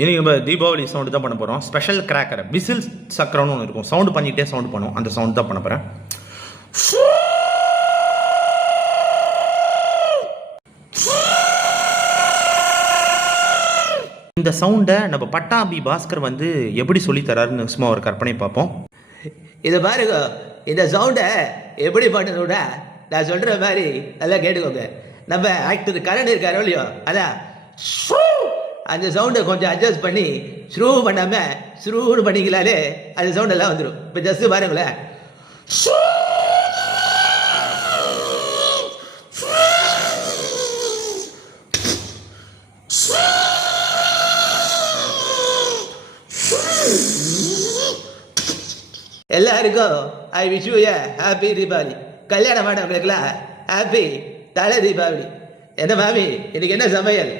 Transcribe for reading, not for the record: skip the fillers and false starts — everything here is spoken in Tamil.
இன்னைக்கு நம்ம தீபாவளி சவுண்டு தான் பண்ண போகிறோம். ஸ்பெஷல் கிராக்கர் விசில் சக்கரம்னு ஒன்று இருக்கும். சவுண்டு பண்ணிகிட்டே சவுண்டு பண்ணும். அந்த சவுண்ட் தான் பண்ண போகிறேன். இந்த சவுண்டை நம்ம பட்டாபி பாஸ்கர் வந்து எப்படி சொல்லித்தராருன்னு சும்மா ஒரு கற்பனை பார்ப்போம். இதை பாருங்க, இந்த சவுண்டை எப்படி பண்ணணும்னா நான் சொல்கிற மாதிரி நல்லா கேட்டுக்கோங்க. நம்ம ஆக்டர் கரண் இருக்காரோ இல்லையோ, அதான் அந்த சவுண்டை கொஞ்சம் அட்ஜஸ்ட் பண்ணி ஸ்ரூ பண்ணாமல் ஸ்ரூன்னு பண்ணிக்கலாலே அந்த சவுண்டெல்லாம் வந்துடும். இப்போ ஜஸ்ட்டு பாருங்களேன். எல்லாருக்கும் I wish you A happy Deepavali. கல்யாணம் ஆனவங்களுக்குலாம் ஹாப்பி தலை தீபாவளி. என்ன மாமி, இன்னைக்கு என்ன சமையல்?